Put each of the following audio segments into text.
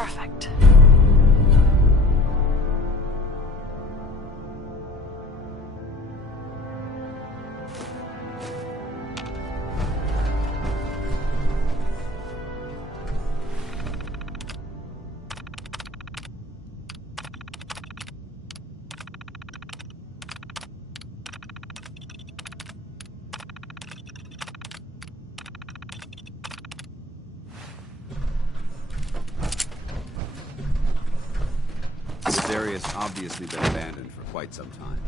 Perfect. This area has obviously been abandoned for quite some time.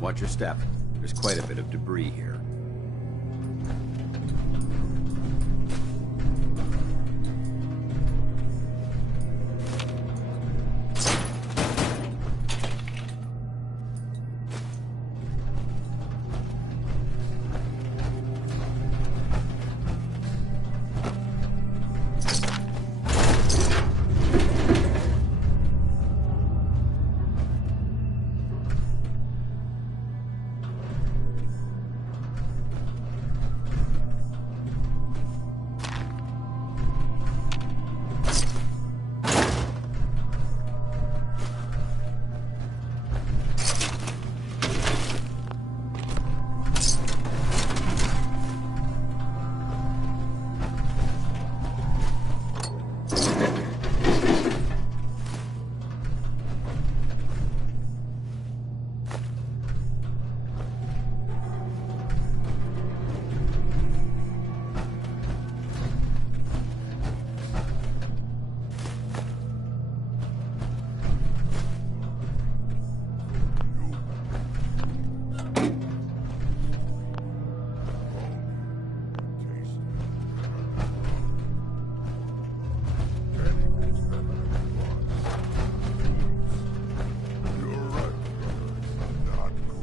Watch your step. There's quite a bit of debris here.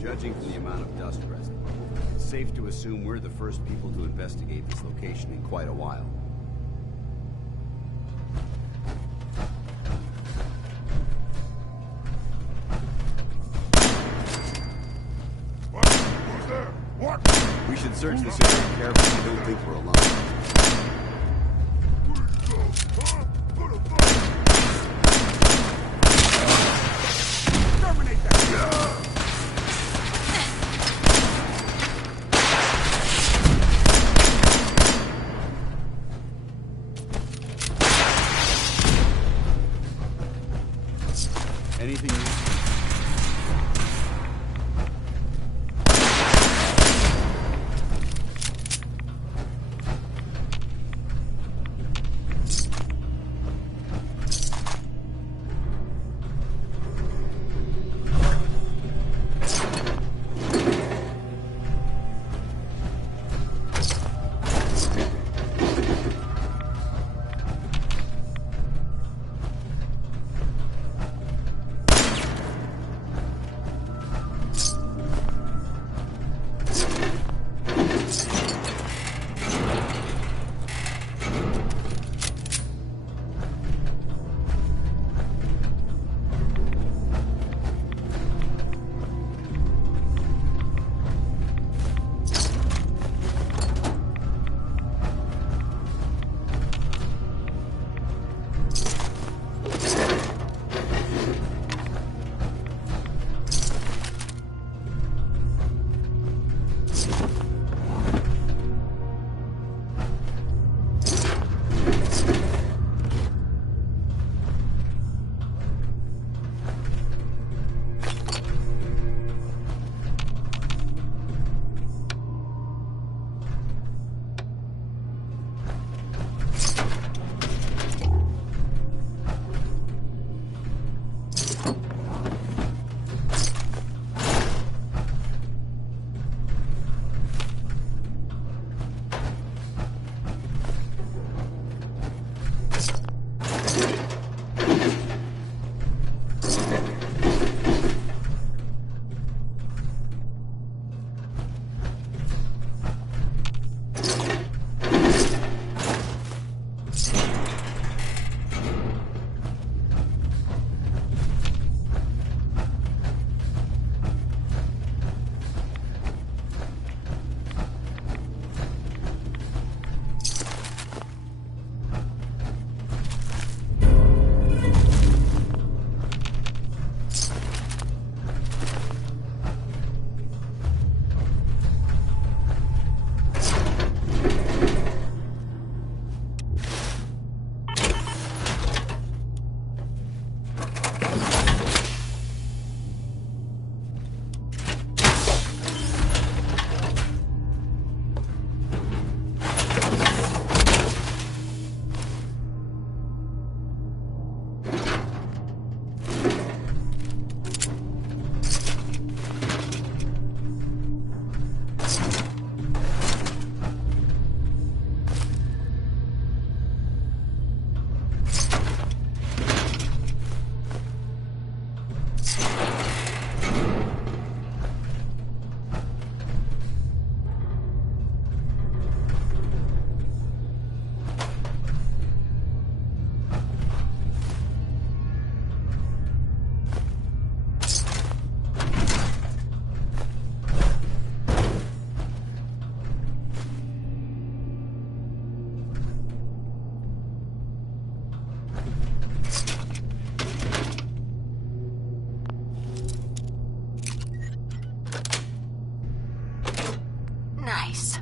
Judging from the amount of dust present, it's safe to assume we're the first people to investigate this location in quite a while. should search this area carefully. I don't think we're alone. Terminate that! Anything you... Nice.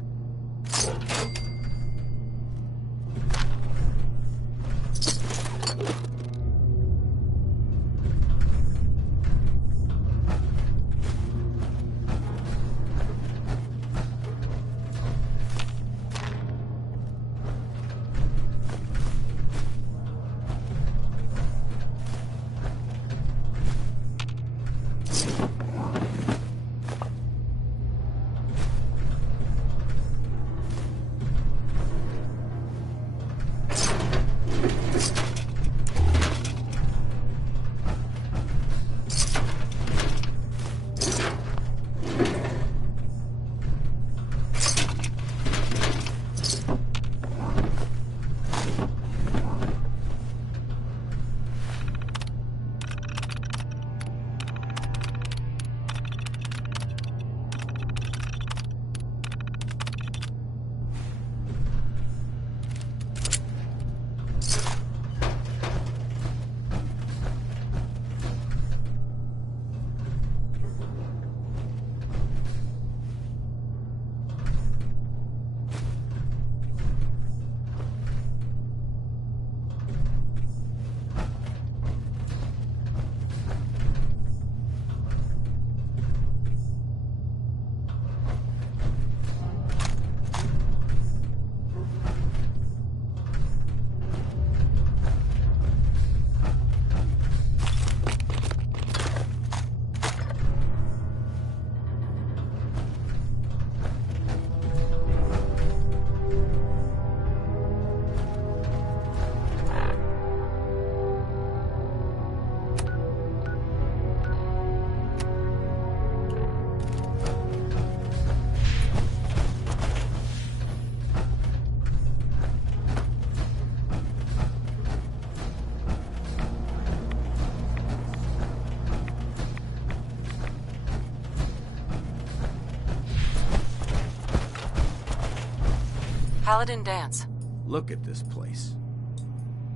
Paladin dance. Look at this place.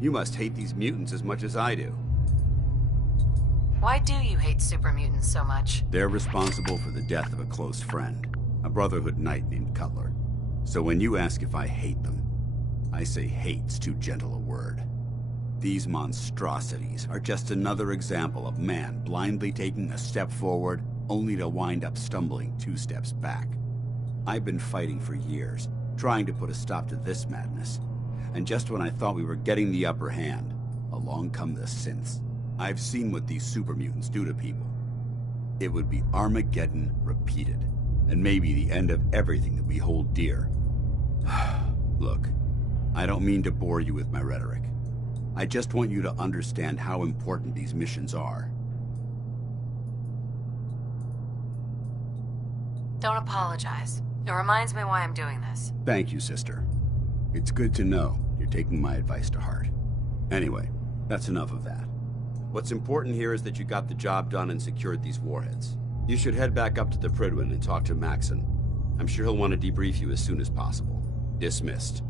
You must hate these mutants as much as I do. Why do you hate super mutants so much? They're responsible for the death of a close friend, a Brotherhood knight named Cutler. So when you ask if I hate them, I say hate's too gentle a word. These monstrosities are just another example of man blindly taking a step forward, only to wind up stumbling 2 steps back. I've been fighting for years, trying to put a stop to this madness. And just when I thought we were getting the upper hand, along come the synths. I've seen what these super mutants do to people. It would be Armageddon repeated, and maybe the end of everything that we hold dear. Look, I don't mean to bore you with my rhetoric. I just want you to understand how important these missions are. Don't apologize. It reminds me why I'm doing this. Thank you, sister. It's good to know you're taking my advice to heart. Anyway, that's enough of that. What's important here is that you got the job done and secured these warheads. You should head back up to the Prydwen and talk to Maxon. I'm sure he'll want to debrief you as soon as possible. Dismissed.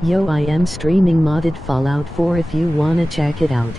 Yo, I am streaming modded Fallout 4 if you wanna check it out.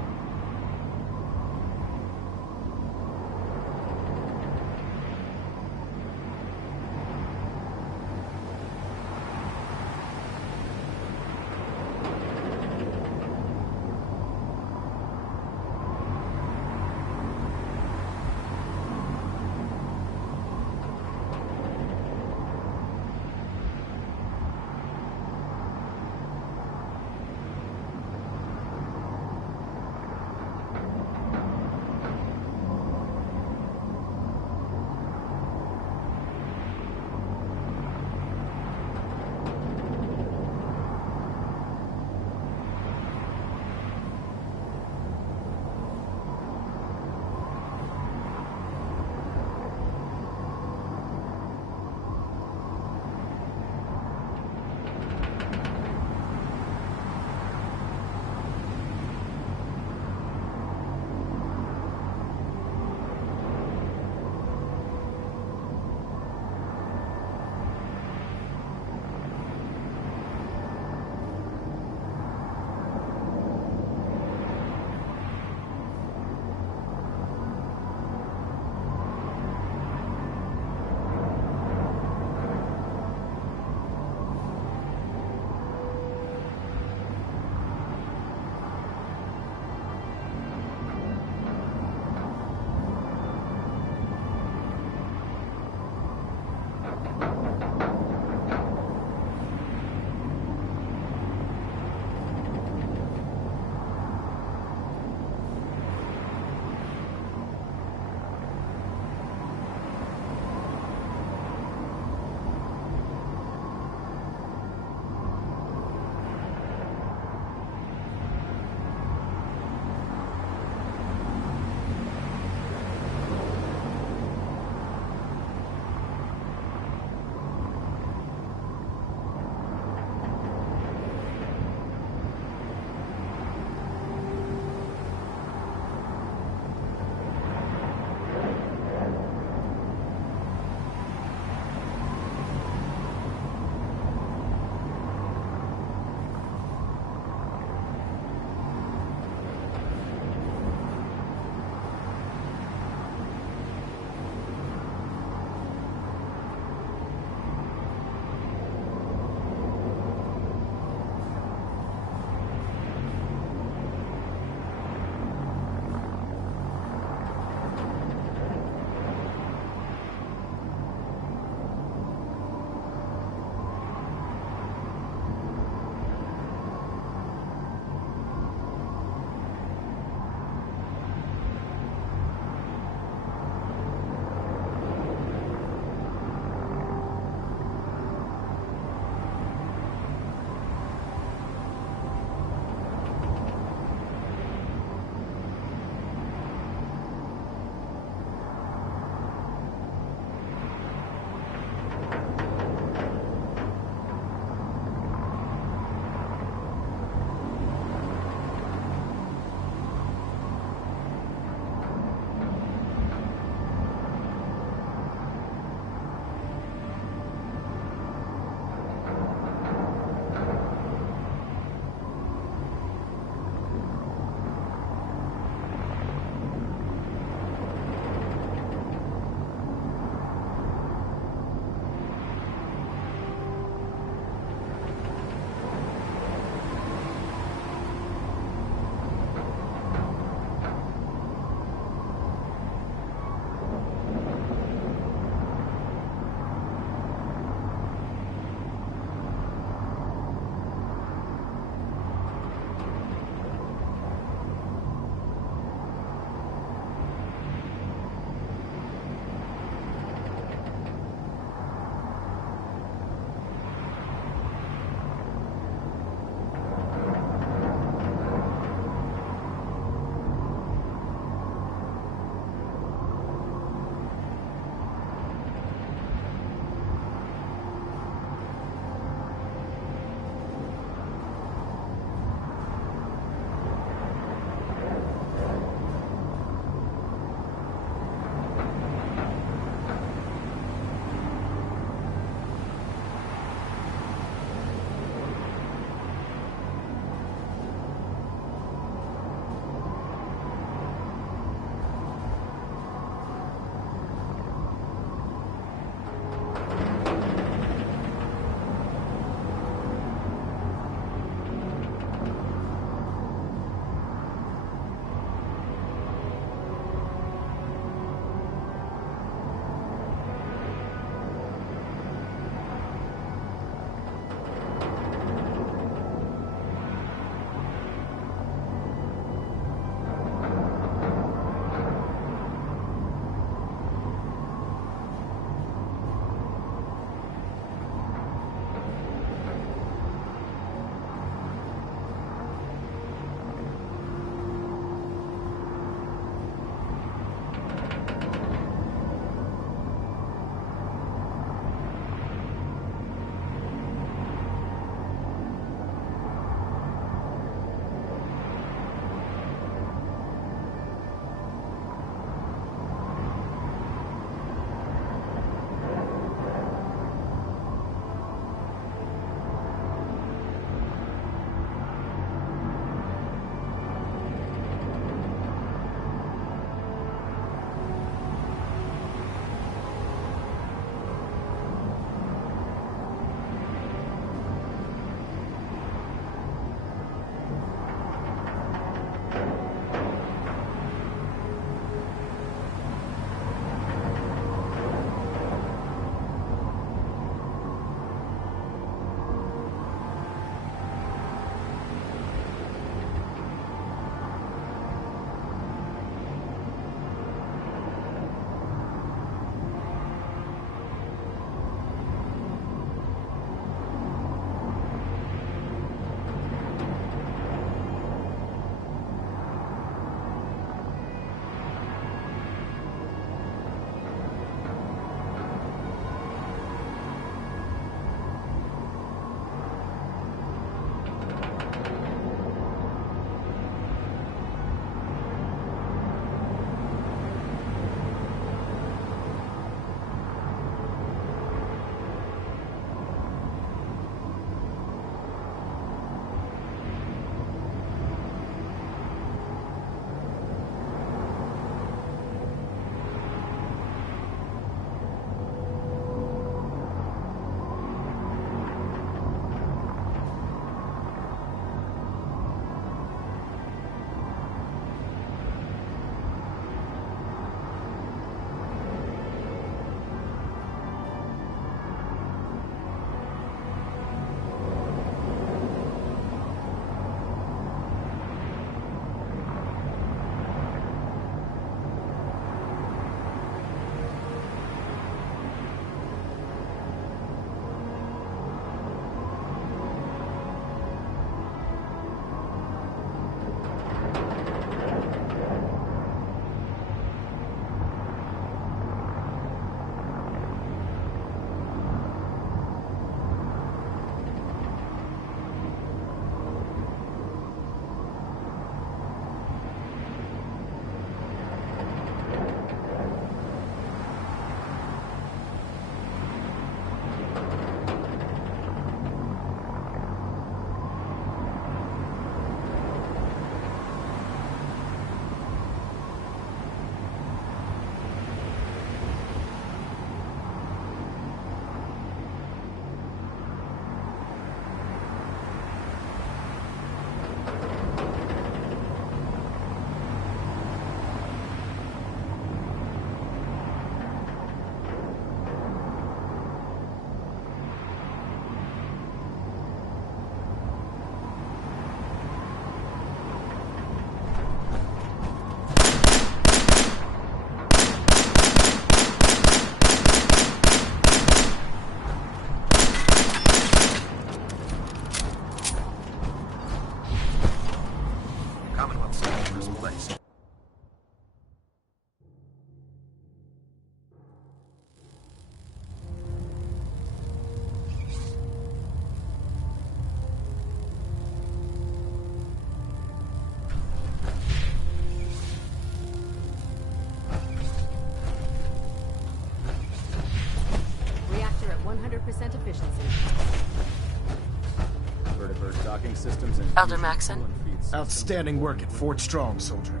systems and Elder Maxon? outstanding work at Fort Strong, soldier.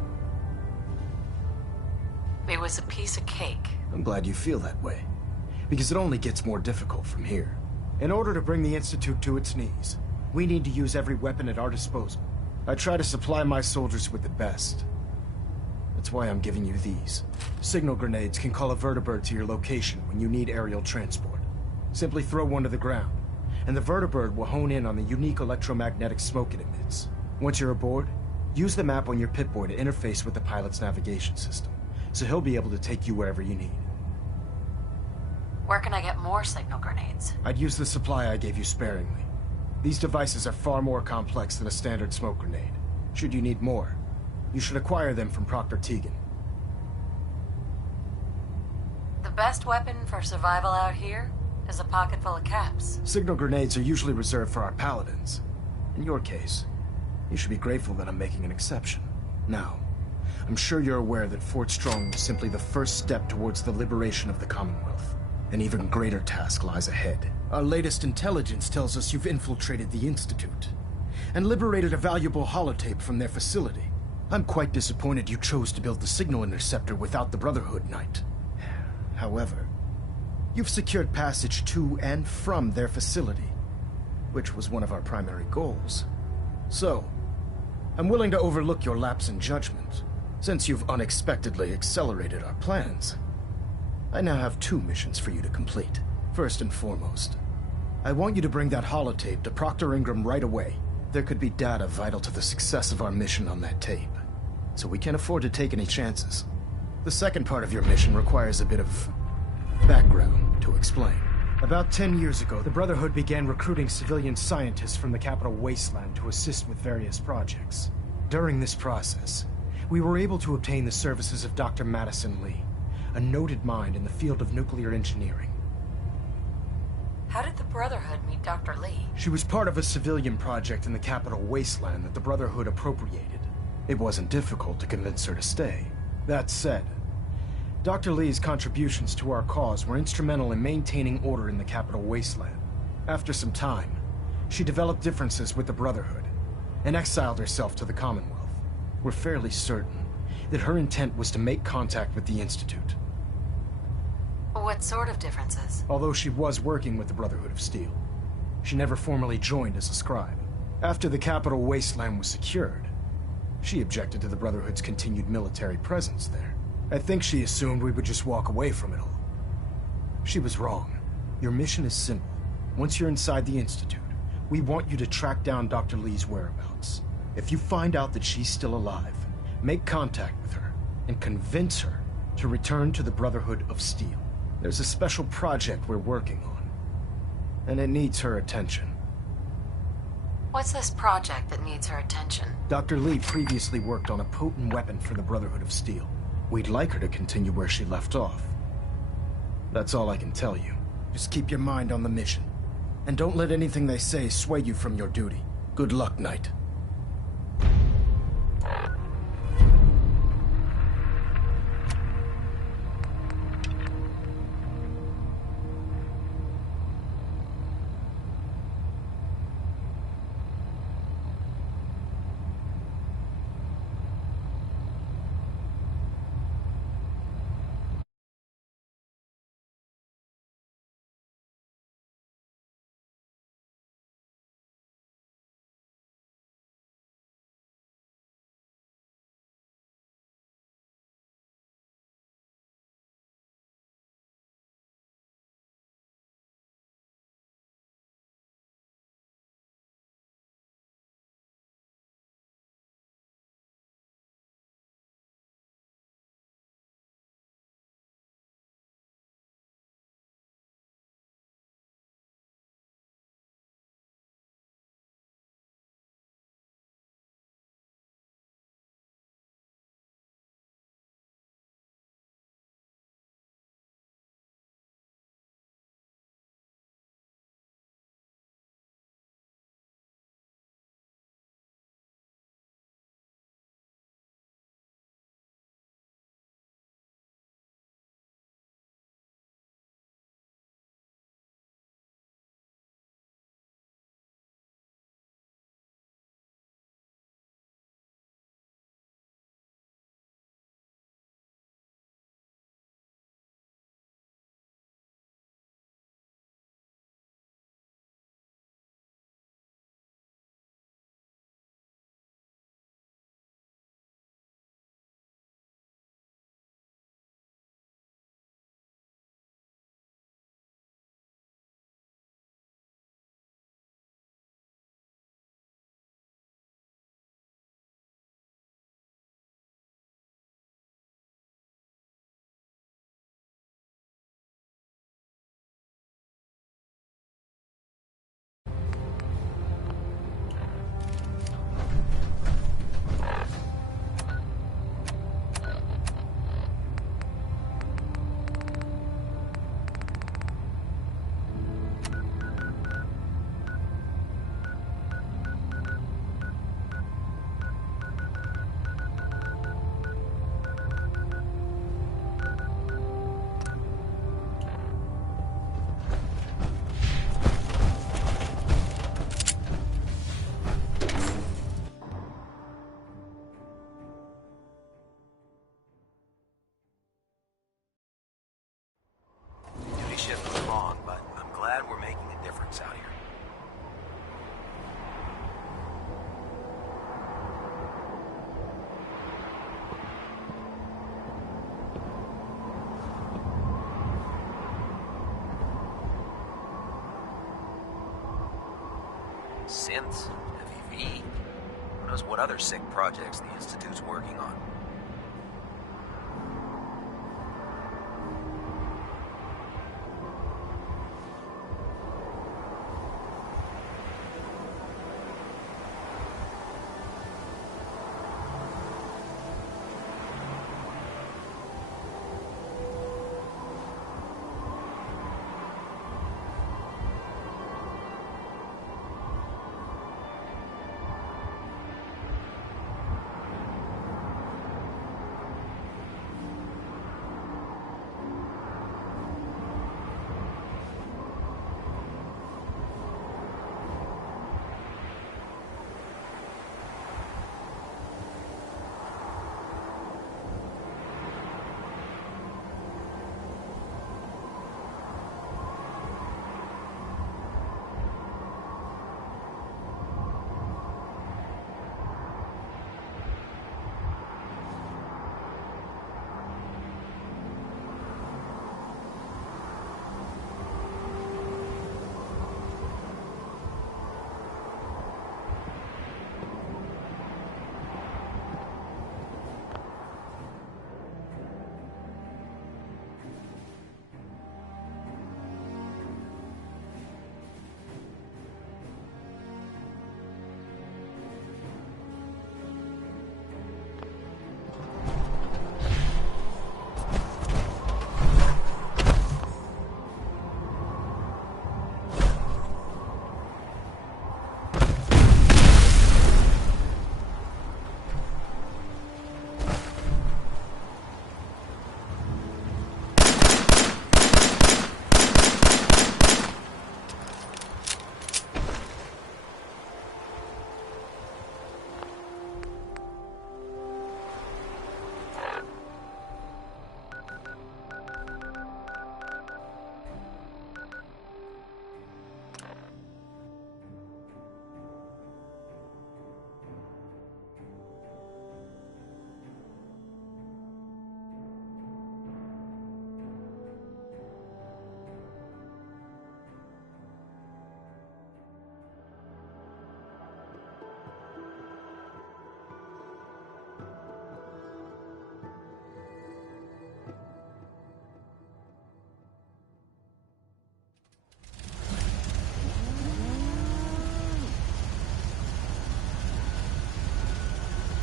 It was a piece of cake. I'm glad you feel that way, because it only gets more difficult from here. In order to bring the Institute to its knees, we need to use every weapon at our disposal. I try to supply my soldiers with the best. That's why I'm giving you these. Signal grenades can call a vertibird to your location when you need aerial transport. Simply throw one to the ground, and the vertibird will hone in on the unique electromagnetic smoke it emits. Once you're aboard, use the map on your Pip-Boy to interface with the pilot's navigation system, so he'll be able to take you wherever you need. Where can I get more signal grenades? I'd use the supply I gave you sparingly. These devices are far more complex than a standard smoke grenade. Should you need more, you should acquire them from Proctor Tegan. The best weapon for survival out here is a pocket full of caps. Signal grenades are usually reserved for our paladins. In your case, you should be grateful that I'm making an exception. Now, I'm sure you're aware that Fort Strong was simply the first step towards the liberation of the Commonwealth. An even greater task lies ahead. Our latest intelligence tells us you've infiltrated the Institute and liberated a valuable holotape from their facility. I'm quite disappointed you chose to build the signal interceptor without the Brotherhood, Knight. However, you've secured passage to and from their facility, which was one of our primary goals. So, I'm willing to overlook your lapse in judgment, since you've unexpectedly accelerated our plans. I now have 2 missions for you to complete. First and foremost, I want you to bring that holotape to Proctor Ingram right away. There could be data vital to the success of our mission on that tape, so we can't afford to take any chances. The second part of your mission requires a bit of background to explain. About 10 years ago, the Brotherhood began recruiting civilian scientists from the capital wasteland to assist with various projects. During this process, we were able to obtain the services of Dr. Madison Lee, a noted mind in the field of nuclear engineering. How did the Brotherhood meet Dr. Lee? She was part of a civilian project in the capital wasteland that the Brotherhood appropriated. It wasn't difficult to convince her to stay. That said, Dr. Lee's contributions to our cause were instrumental in maintaining order in the capital wasteland. After some time, she developed differences with the Brotherhood and exiled herself to the Commonwealth. We're fairly certain that her intent was to make contact with the Institute. What sort of differences? Although she was working with the Brotherhood of Steel, she never formally joined as a scribe. After the capital wasteland was secured, she objected to the Brotherhood's continued military presence there. I think she assumed we would just walk away from it all. She was wrong. Your mission is simple. Once you're inside the Institute, we want you to track down Dr. Lee's whereabouts. If you find out that she's still alive, make contact with her and convince her to return to the Brotherhood of Steel. There's a special project we're working on, and it needs her attention. What's this project that needs her attention? Dr. Lee previously worked on a potent weapon for the Brotherhood of Steel. We'd like her to continue where she left off. That's all I can tell you. Just keep your mind on the mission, and don't let anything they say sway you from your duty. Good luck, Knight. synths, FEV. Who knows what other sick projects the Institute's working on.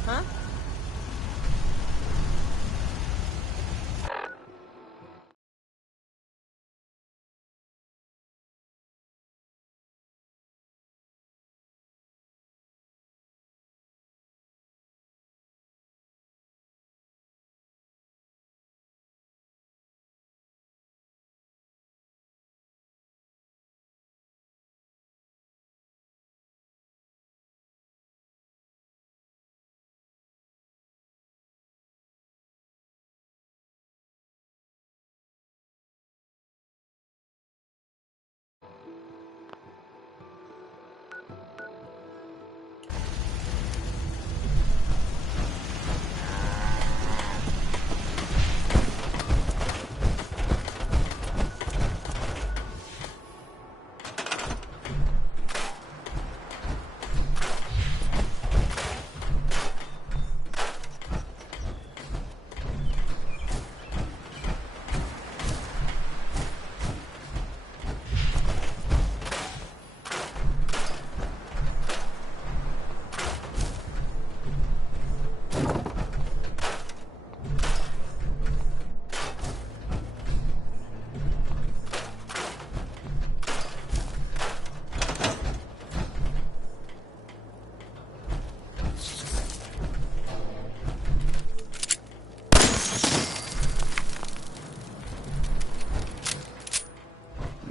Huh?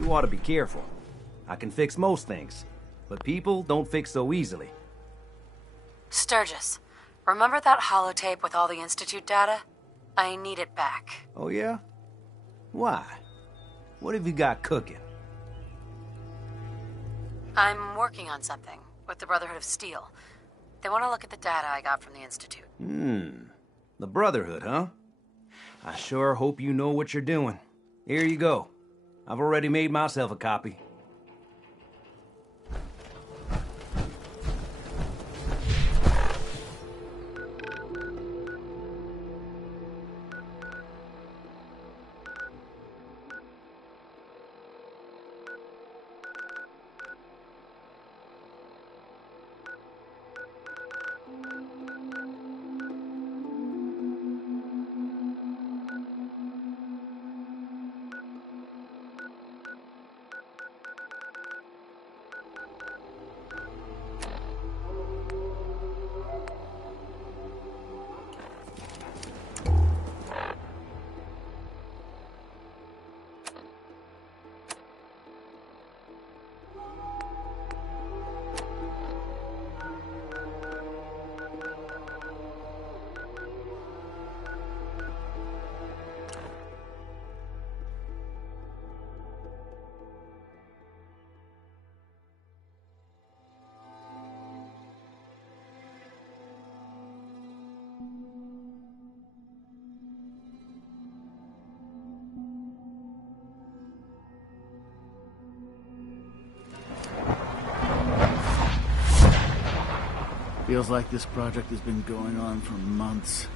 You ought to be careful. I can fix most things, but people don't fix so easily. Sturgis, remember that holotape with all the Institute data? I need it back. Oh yeah? Why? What have you got cooking? I'm working on something with the Brotherhood of Steel. They want to look at the data I got from the Institute. The Brotherhood, huh? I sure hope you know what you're doing. Here you go. I've already made myself a copy. Feels like this project has been going on for months.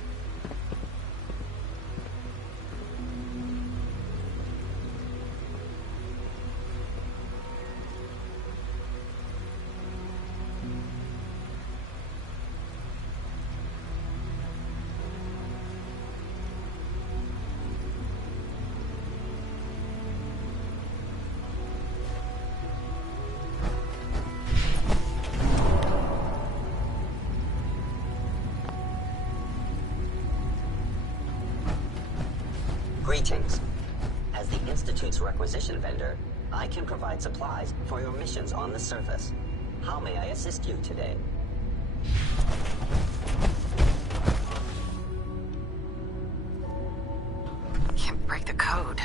Greetings. As the Institute's requisition vendor, I can provide supplies for your missions on the surface. How may I assist you today? Can't break the code.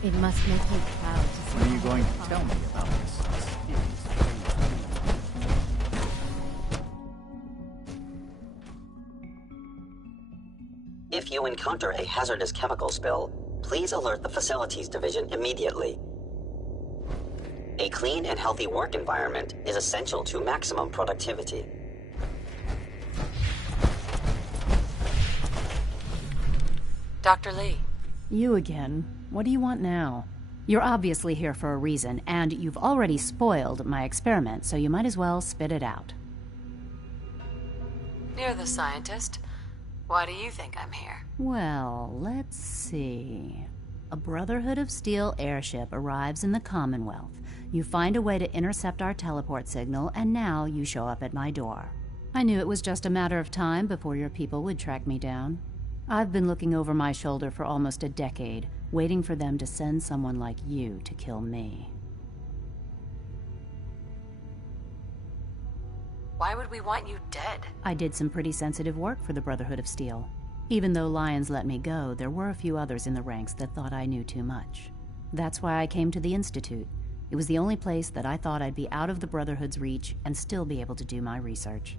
It must make you proud to see. When are you going to tell me about this? If you encounter a hazardous chemical spill, please alert the Facilities Division immediately. A clean and healthy work environment is essential to maximum productivity. Dr. Lee. You again. What do you want now? You're obviously here for a reason, and you've already spoiled my experiment, so you might as well spit it out. You're the scientist. Why do you think I'm here? Well, let's see. A Brotherhood of Steel airship arrives in the Commonwealth. You find a way to intercept our teleport signal, and now you show up at my door. I knew it was just a matter of time before your people would track me down. I've been looking over my shoulder for almost a decade, waiting for them to send someone like you to kill me. Why would we want you dead? I did some pretty sensitive work for the Brotherhood of Steel. Even though Lyons let me go, there were a few others in the ranks that thought I knew too much. That's why I came to the Institute. It was the only place that I thought I'd be out of the Brotherhood's reach and still be able to do my research.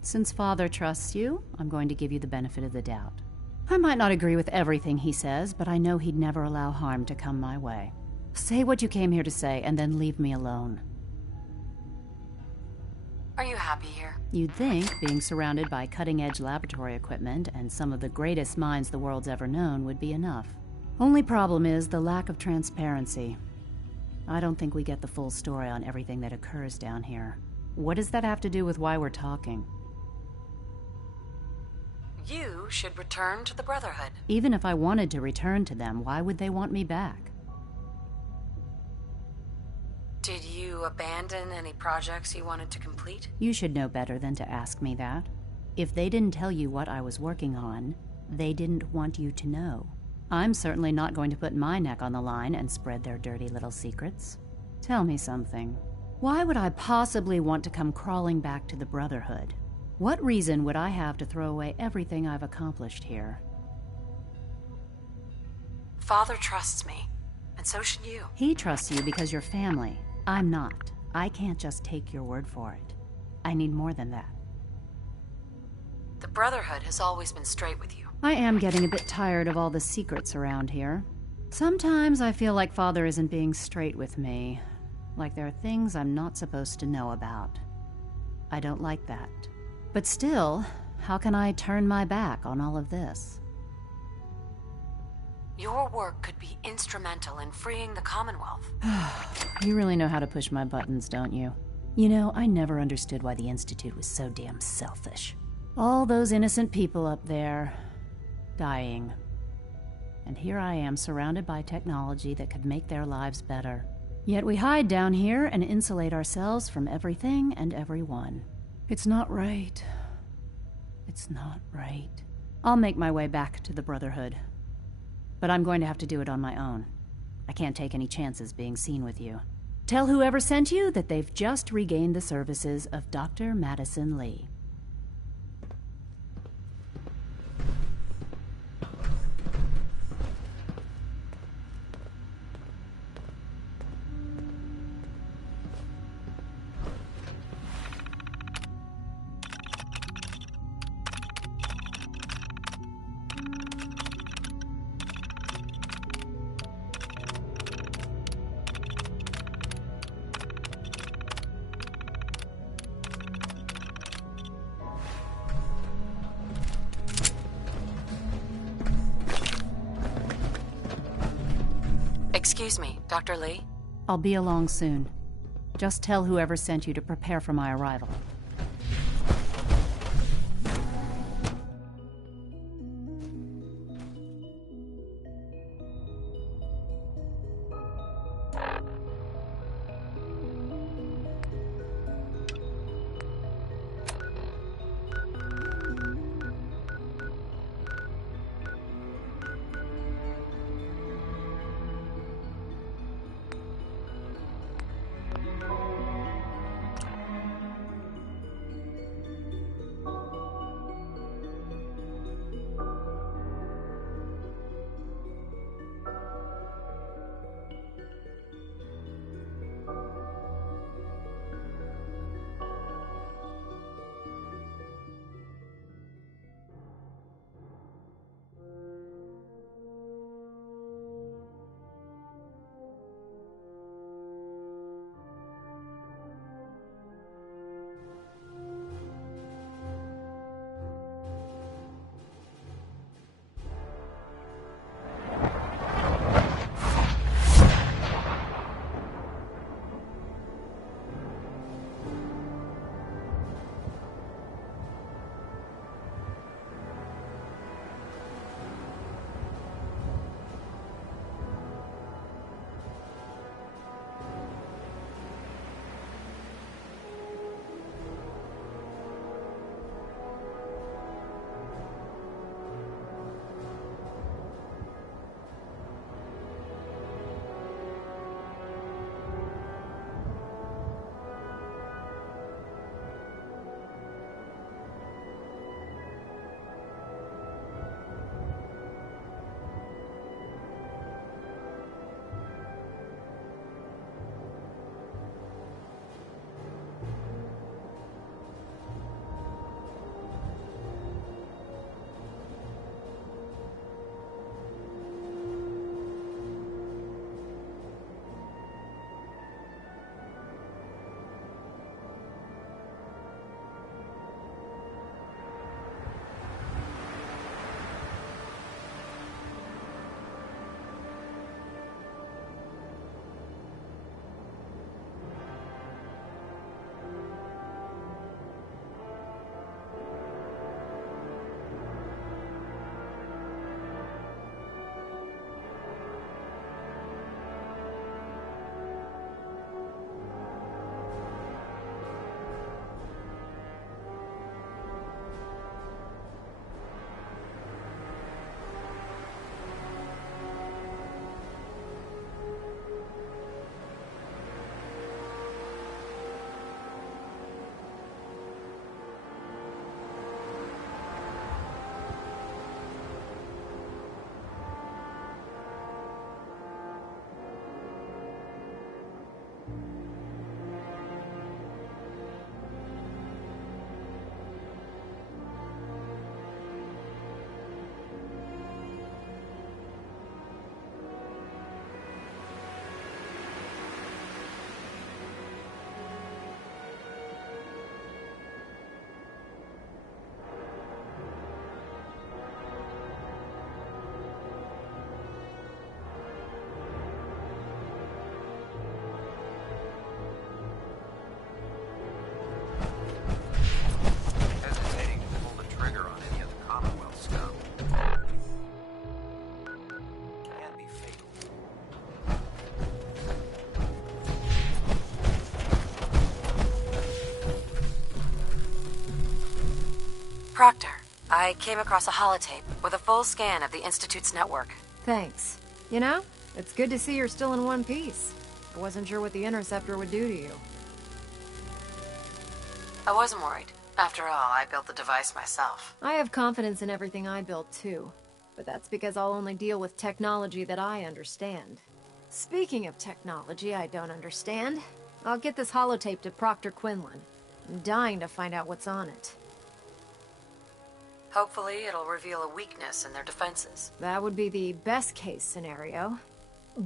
Since Father trusts you, I'm going to give you the benefit of the doubt. I might not agree with everything he says, but I know he'd never allow harm to come my way. Say what you came here to say, and then leave me alone. Are you happy here? You'd think being surrounded by cutting-edge laboratory equipment and some of the greatest minds the world's ever known would be enough. Only problem is the lack of transparency. I don't think we get the full story on everything that occurs down here. What does that have to do with why we're talking? You should return to the Brotherhood. Even if I wanted to return to them, why would they want me back? Did you abandon any projects you wanted to complete? You should know better than to ask me that. If they didn't tell you what I was working on, they didn't want you to know. I'm certainly not going to put my neck on the line and spread their dirty little secrets. Tell me something. Why would I possibly want to come crawling back to the Brotherhood? What reason would I have to throw away everything I've accomplished here? Father trusts me, and so should you. He trusts you because you're family. I'm not. I can't just take your word for it. I need more than that. The Brotherhood has always been straight with you. I am getting a bit tired of all the secrets around here. Sometimes I feel like Father isn't being straight with me. Like there are things I'm not supposed to know about. I don't like that. But still, how can I turn my back on all of this? Your work could be instrumental in freeing the Commonwealth. You really know how to push my buttons, don't you? You know, I never understood why the Institute was so damn selfish. All those innocent people up there, dying. And here I am surrounded by technology that could make their lives better. Yet we hide down here and insulate ourselves from everything and everyone. It's not right. It's not right. I'll make my way back to the Brotherhood. But I'm going to have to do it on my own. I can't take any chances being seen with you. Tell whoever sent you that they've just regained the services of Dr. Madison Lee. Excuse me, Dr. Lee? I'll be along soon. Just tell whoever sent you to prepare for my arrival. Proctor, I came across a holotape with a full scan of the Institute's network. Thanks. You know, it's good to see you're still in one piece. I wasn't sure what the Interceptor would do to you. I wasn't worried. After all, I built the device myself. I have confidence in everything I built too. But that's because I'll only deal with technology that I understand. Speaking of technology I don't understand, I'll get this holotape to Proctor Quinlan. I'm dying to find out what's on it. Hopefully, it'll reveal a weakness in their defenses. That would be the best case scenario.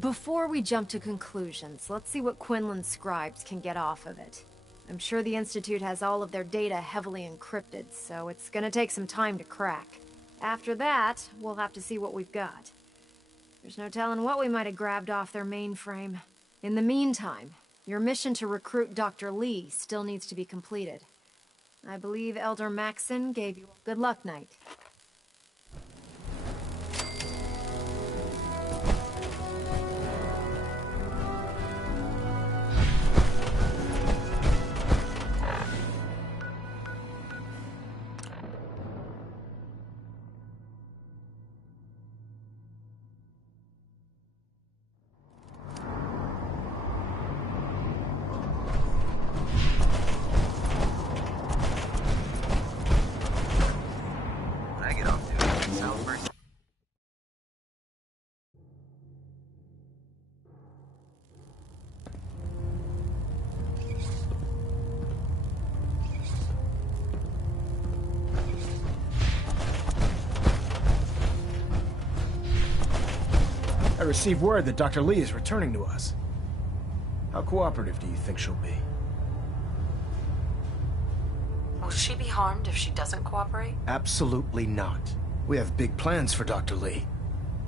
Before we jump to conclusions, let's see what Quinlan's scribes can get off of it. I'm sure the Institute has all of their data heavily encrypted, so it's gonna take some time to crack. After that, we'll have to see what we've got. There's no telling what we might have grabbed off their mainframe. In the meantime, your mission to recruit Dr. Lee still needs to be completed. I believe Elder Maxon gave you good luck, Knight. I received word that Dr. Lee is returning to us. How cooperative do you think she'll be? Will she be harmed if she doesn't cooperate? Absolutely not. We have big plans for Dr. Lee,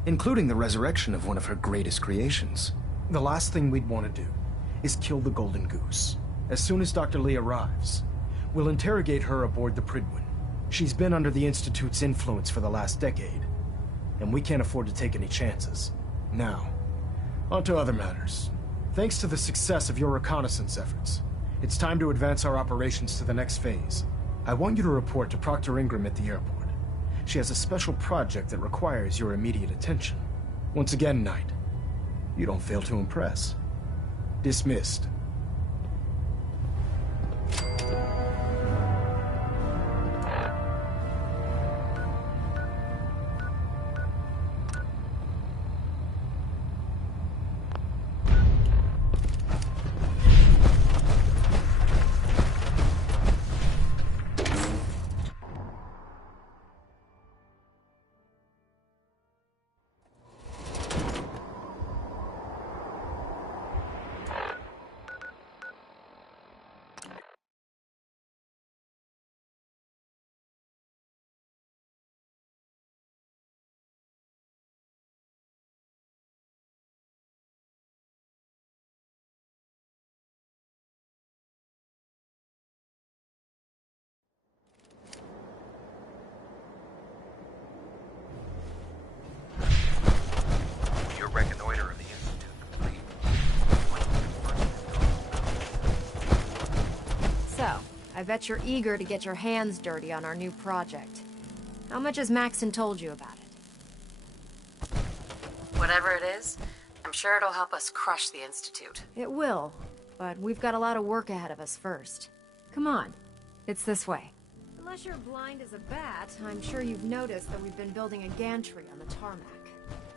including the resurrection of one of her greatest creations. The last thing we'd want to do is kill the Golden Goose. As soon as Dr. Lee arrives, we'll interrogate her aboard the Prydwen. She's been under the Institute's influence for the last decade, and we can't afford to take any chances. Now, on to other matters. Thanks to the success of your reconnaissance efforts, it's time to advance our operations to the next phase. I want you to report to Proctor Ingram at the airport. She has a special project that requires your immediate attention. Once again, Knight, you don't fail to impress. Dismissed. I bet you're eager to get your hands dirty on our new project. How much has Maxon told you about it? Whatever it is, I'm sure it'll help us crush the Institute. It will, but we've got a lot of work ahead of us first. Come on, it's this way. Unless you're blind as a bat, I'm sure you've noticed that we've been building a gantry on the tarmac.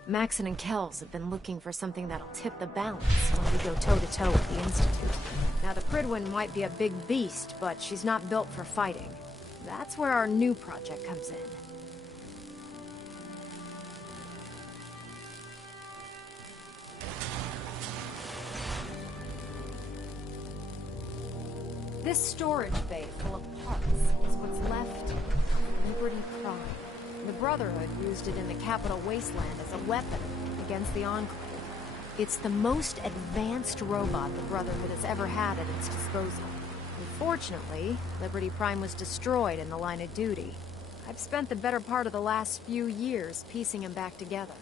Maxon and Kells have been looking for something that'll tip the balance when we go toe-to-toe with the Institute. Now, the Prydwen might be a big beast, but she's not built for fighting. That's where our new project comes in. This storage bay full of parts is what's left of Liberty Prime. The Brotherhood used it in the Capital Wasteland as a weapon against the Enclave. It's the most advanced robot the Brotherhood has ever had at its disposal. Unfortunately, Liberty Prime was destroyed in the line of duty. I've spent the better part of the last few years piecing him back together.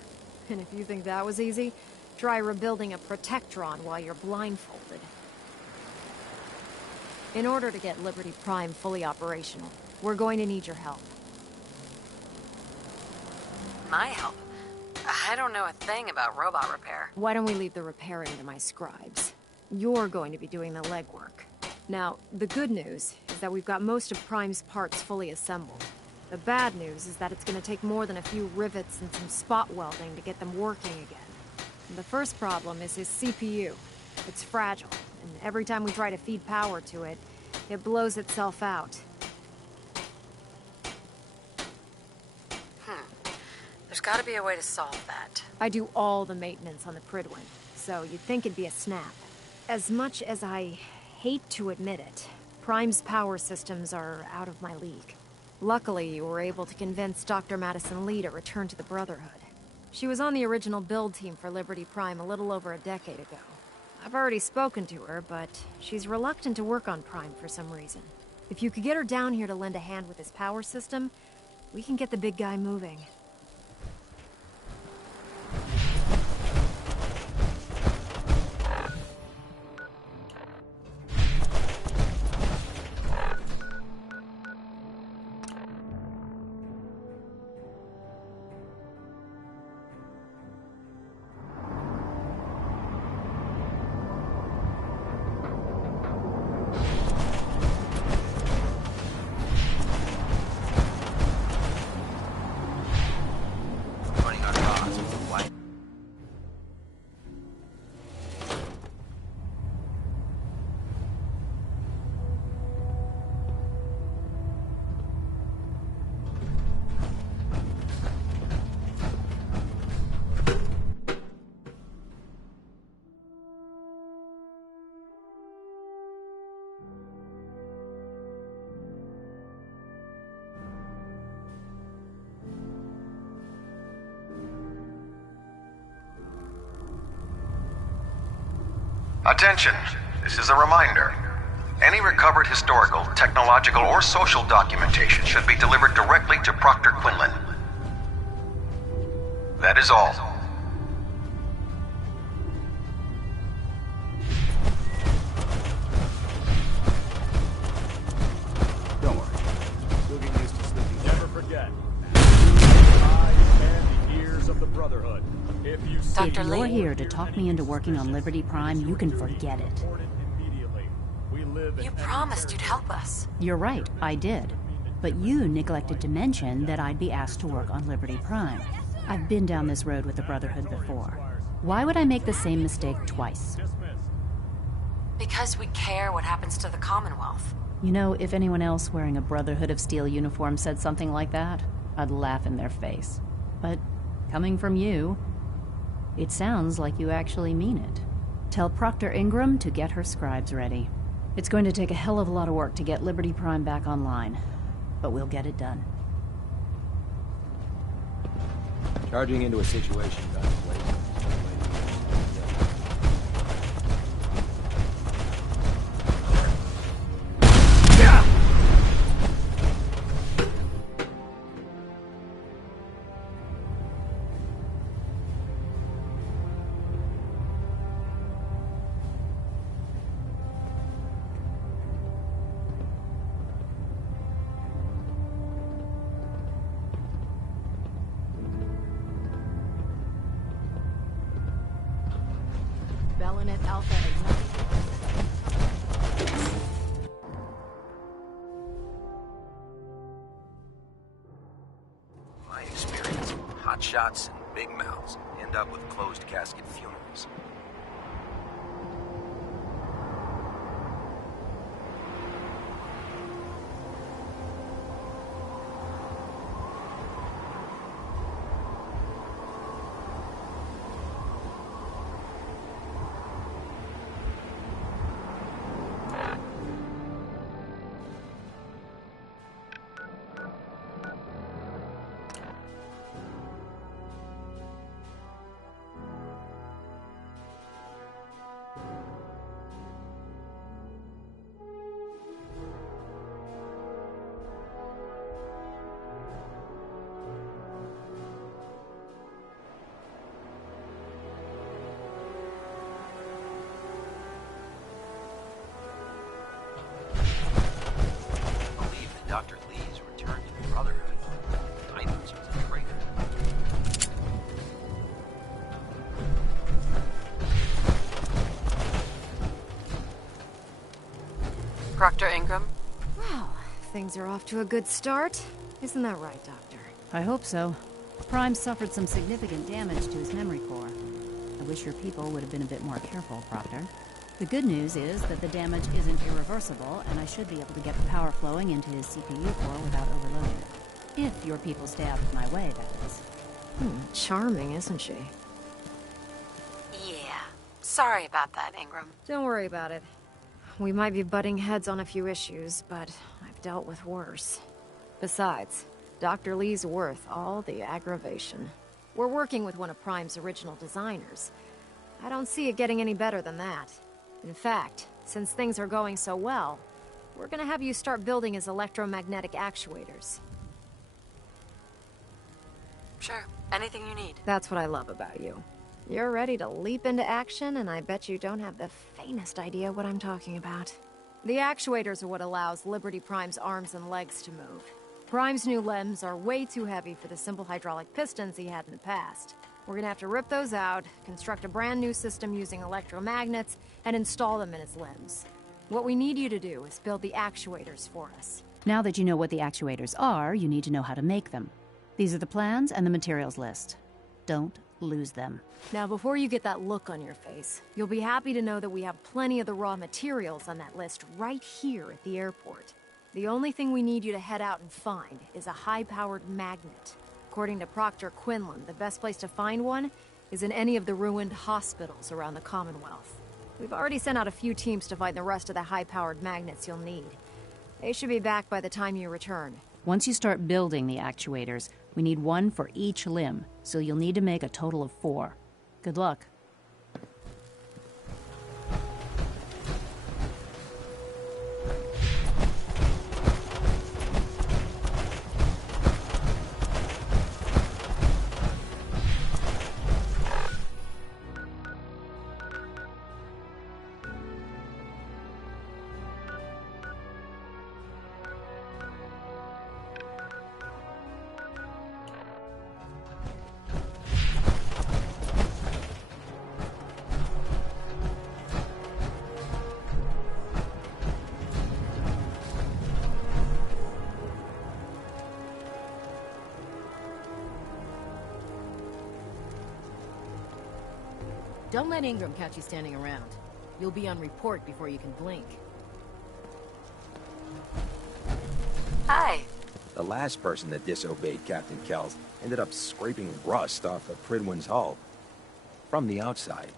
And if you think that was easy, try rebuilding a Protectron while you're blindfolded. In order to get Liberty Prime fully operational, We're going to need your help. My help? I don't know a thing about robot repair. Why don't we leave the repairing to my scribes? You're going to be doing the legwork. Now, the good news is that we've got most of Prime's parts fully assembled. The bad news is that it's going to take more than a few rivets and some spot welding to get them working again. And the first problem is his CPU. It's fragile, and every time we try to feed power to it, it blows itself out. There's gotta be a way to solve that. I do all the maintenance on the Prydwen, so you'd think it'd be a snap. As much as I hate to admit it, Prime's power systems are out of my league. Luckily, you were able to convince Dr. Madison Lee to return to the Brotherhood. She was on the original build team for Liberty Prime a little over a decade ago. I've already spoken to her, but she's reluctant to work on Prime for some reason. If you could get her down here to lend a hand with his power system, we can get the big guy moving. Attention! This is a reminder. Any recovered historical, technological, or social documentation should be delivered directly to Proctor Quinlan. That is all. Don't worry. You'll get used to sleeping. Never forget. Eyes and the ears of the Brotherhood. If Dr. you're Lee. here to talk me into working on Liberty Prime, you can forget it. You promised you'd help us. You're right, I did. But you neglected to mention that I'd be asked to work on Liberty Prime. I've been down this road with the Brotherhood before. Why would I make the same mistake twice? Because we care what happens to the Commonwealth. You know, if anyone else wearing a Brotherhood of Steel uniform said something like that, I'd laugh in their face. But coming from you, it sounds like you actually mean it. Tell Proctor Ingram to get her scribes ready. It's going to take a hell of a lot of work to get Liberty Prime back online, but we'll get it done. Charging into a situation, guns blazing. Belinet Alpha ignited. My experience, hot shots and big mouths end up with closed casket funerals. Proctor Ingram? Well, things are off to a good start. Isn't that right, Doctor? I hope so. Prime suffered some significant damage to his memory core. I wish your people would have been a bit more careful, Proctor. The good news is that the damage isn't irreversible, and I should be able to get the power flowing into his CPU core without overloading it. If your people stay out of my way, that is. Charming, isn't she? Yeah. Sorry about that, Ingram. Don't worry about it. We might be butting heads on a few issues, but I've dealt with worse. Besides, Dr. Lee's worth all the aggravation. We're working with one of Prime's original designers. I don't see it getting any better than that. In fact, since things are going so well, we're gonna have you start building his electromagnetic actuators. Sure. Anything you need. That's what I love about you. You're ready to leap into action, and I bet you don't have the faintest idea what I'm talking about. The actuators are what allows Liberty Prime's arms and legs to move. Prime's new limbs are way too heavy for the simple hydraulic pistons he had in the past. We're gonna have to rip those out, construct a brand new system using electromagnets, and install them in his limbs. What we need you to do is build the actuators for us. Now that you know what the actuators are, you need to know how to make them. These are the plans and the materials list. Don't lose them. Now, before you get that look on your face, you'll be happy to know that we have plenty of the raw materials on that list right here at the airport. The only thing we need you to head out and find is a high-powered magnet. According to Proctor Quinlan, the best place to find one is in any of the ruined hospitals around the Commonwealth. We've already sent out a few teams to find the rest of the high-powered magnets you'll need. They should be back by the time you return. Once you start building the actuators, we need one for each limb, so you'll need to make a total of 4. Good luck. Don't let Ingram catch you standing around. You'll be on report before you can blink. Hi. The last person that disobeyed Captain Kells ended up scraping rust off of Pridwin's hull. From the outside.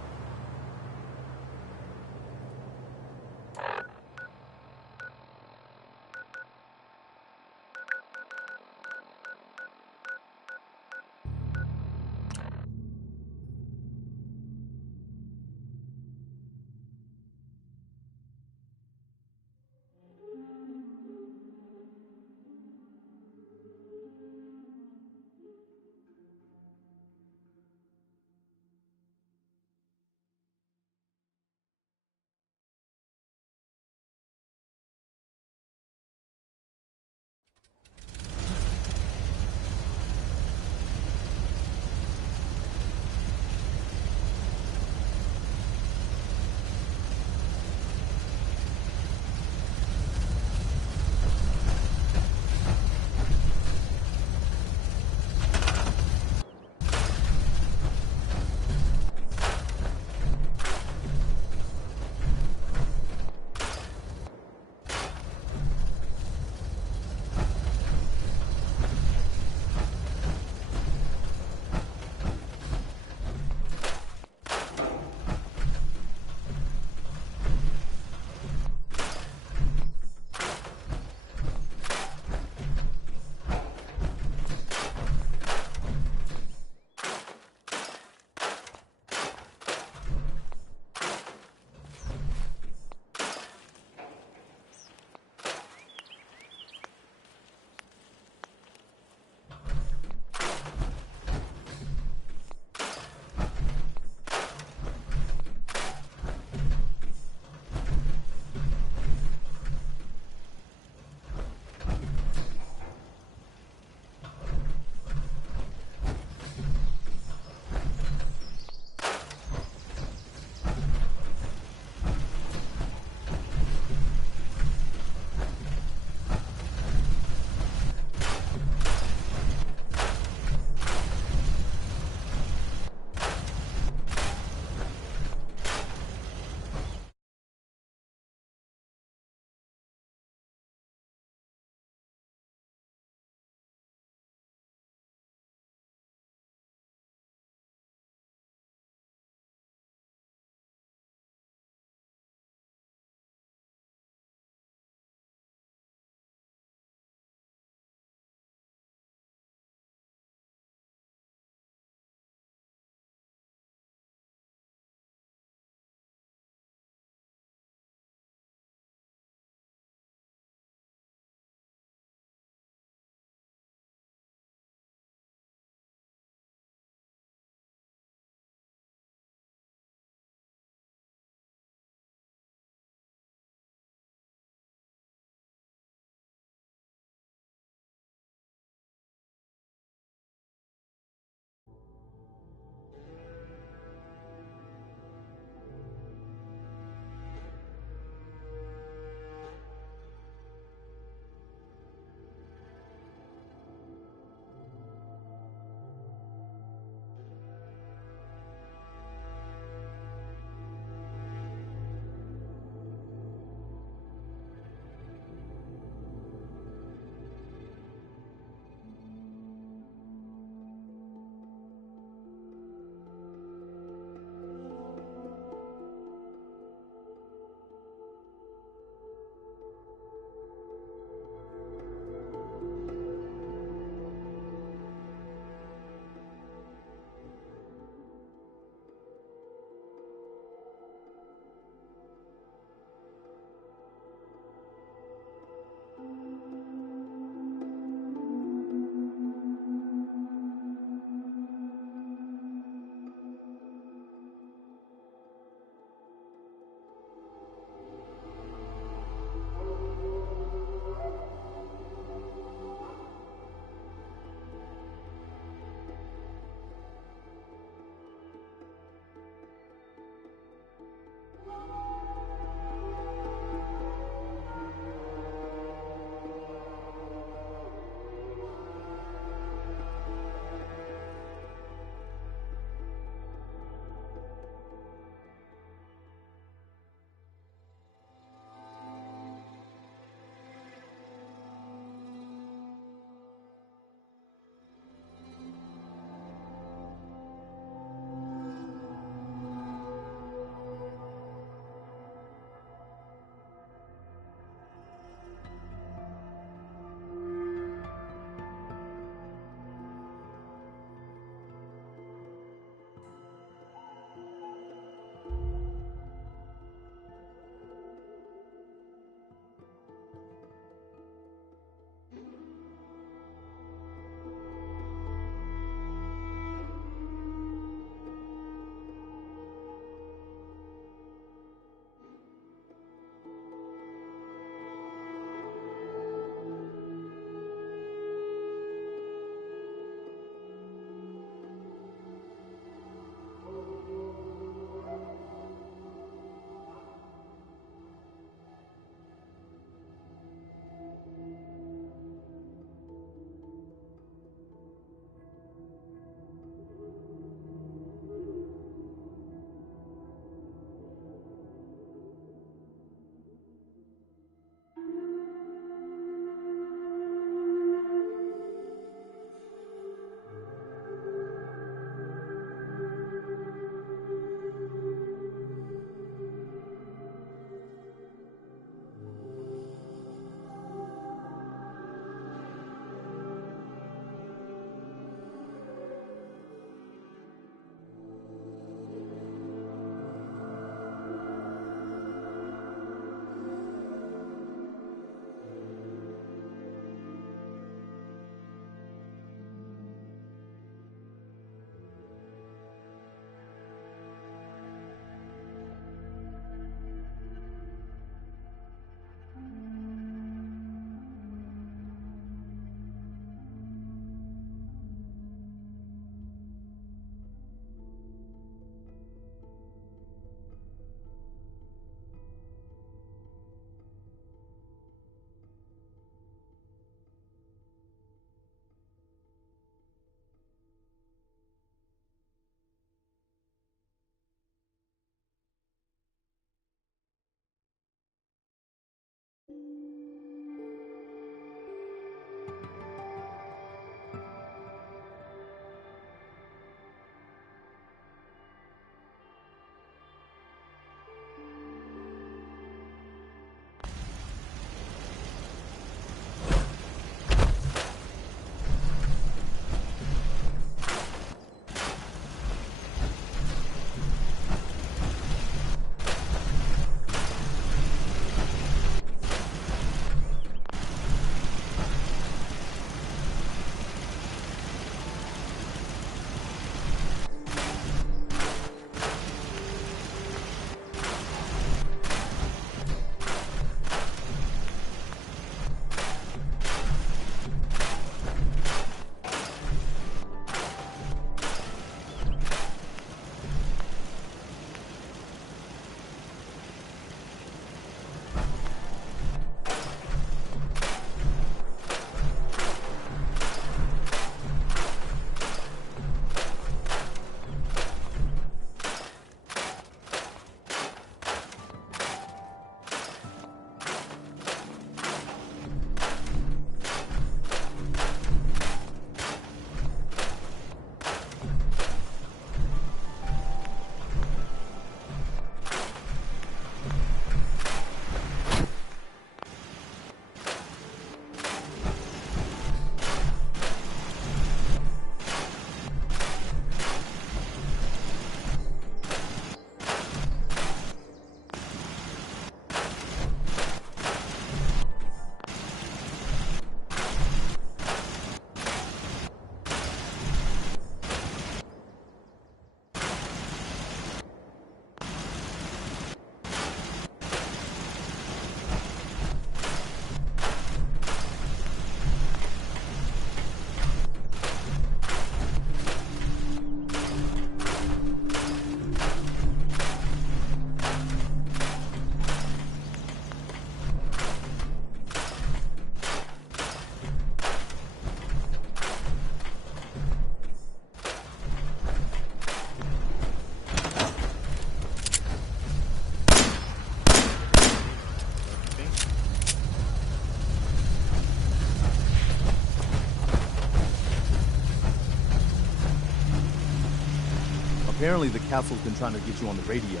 Apparently the castle's been trying to get you on the radio.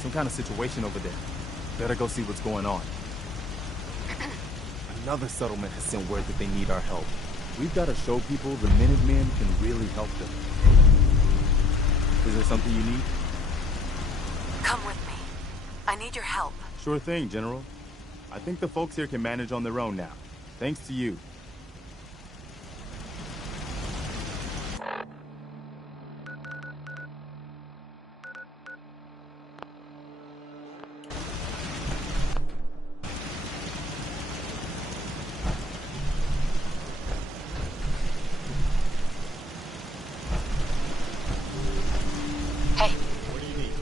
Some kind of situation over there. Better go see what's going on. Another settlement has sent word that they need our help. We've got to show people the Minutemen can really help them. Is there something you need? Come with me. I need your help. Sure thing, General. I think the folks here can manage on their own now. Thanks to you. Hey. What do you need?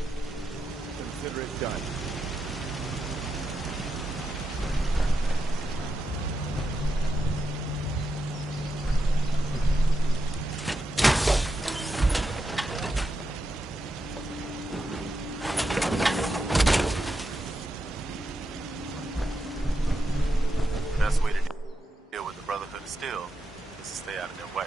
Consider it done. Best way to deal with the Brotherhood of Steel is to stay out of their way.